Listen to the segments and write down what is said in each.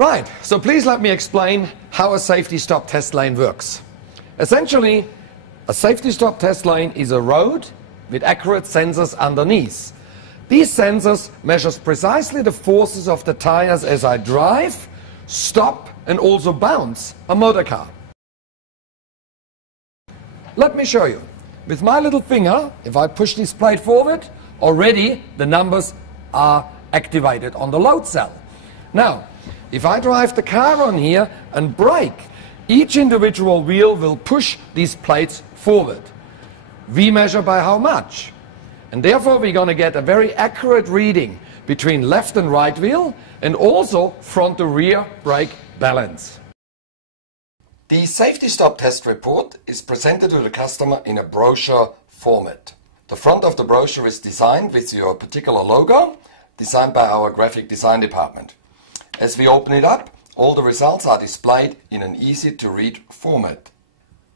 Right, so please let me explain how a safety stop test lane works. Essentially, a safety stop test lane is a road with accurate sensors underneath. These sensors measure precisely the forces of the tires as I drive, stop and also bounce a motor car. Let me show you. With my little finger, if I push this plate forward, already the numbers are activated on the load cell. Now, if I drive the car on here and brake, each individual wheel will push these plates forward. We measure by how much. And therefore we're going to get a very accurate reading between left and right wheel and also front to rear brake balance. The safety stop test report is presented to the customer in a brochure format. The front of the brochure is designed with your particular logo, designed by our graphic design department. As we open it up, all the results are displayed in an easy-to-read format.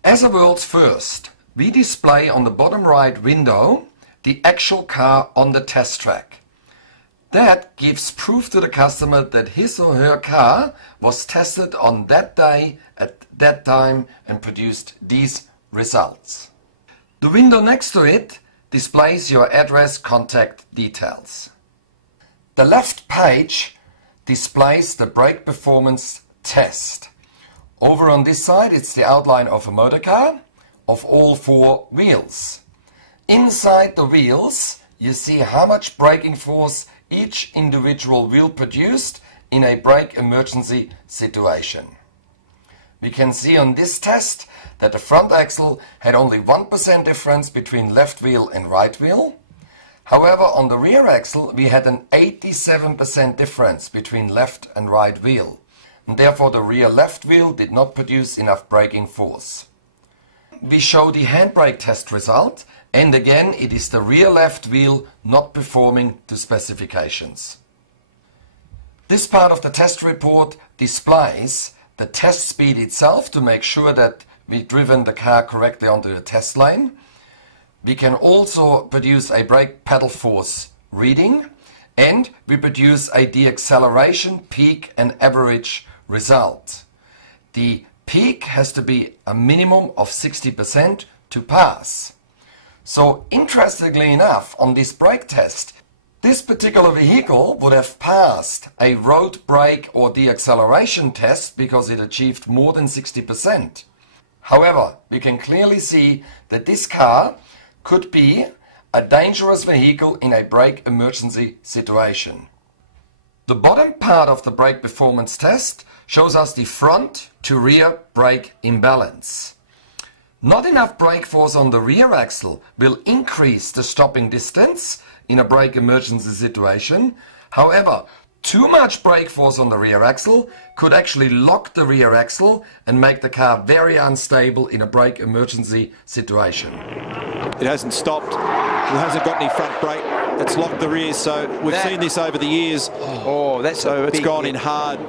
As a world's first, we display on the bottom right window the actual car on the test track. That gives proof to the customer that his or her car was tested on that day at that time and produced these results. The window next to it displays your address, contact details. The left page displays the brake performance test. Over on this side it's the outline of a motor car of all four wheels. Inside the wheels you see how much braking force each individual wheel produced in a brake emergency situation. We can see on this test that the front axle had only 1% difference between left wheel and right wheel. However, on the rear axle we had an 87% difference between left and right wheel, and therefore the rear left wheel did not produce enough braking force. We show the handbrake test result, and again it is the rear left wheel not performing to specifications. This part of the test report displays the test speed itself to make sure that we've driven the car correctly onto the test lane. We can also produce a brake pedal force reading, and we produce a deacceleration, peak and average result. The peak has to be a minimum of 60% to pass. So interestingly enough, on this brake test, this particular vehicle would have passed a road brake or deacceleration test because it achieved more than 60%. However, we can clearly see that this car could be a dangerous vehicle in a brake emergency situation. The bottom part of the brake performance test shows us the front to rear brake imbalance. Not enough brake force on the rear axle will increase the stopping distance in a brake emergency situation. However, too much brake force on the rear axle could actually lock the rear axle and make the car very unstable in a brake emergency situation. It hasn't stopped, it hasn't got any front brake, it's locked the rear, so we've seen this over the years. Oh, that's so it's gone in hard.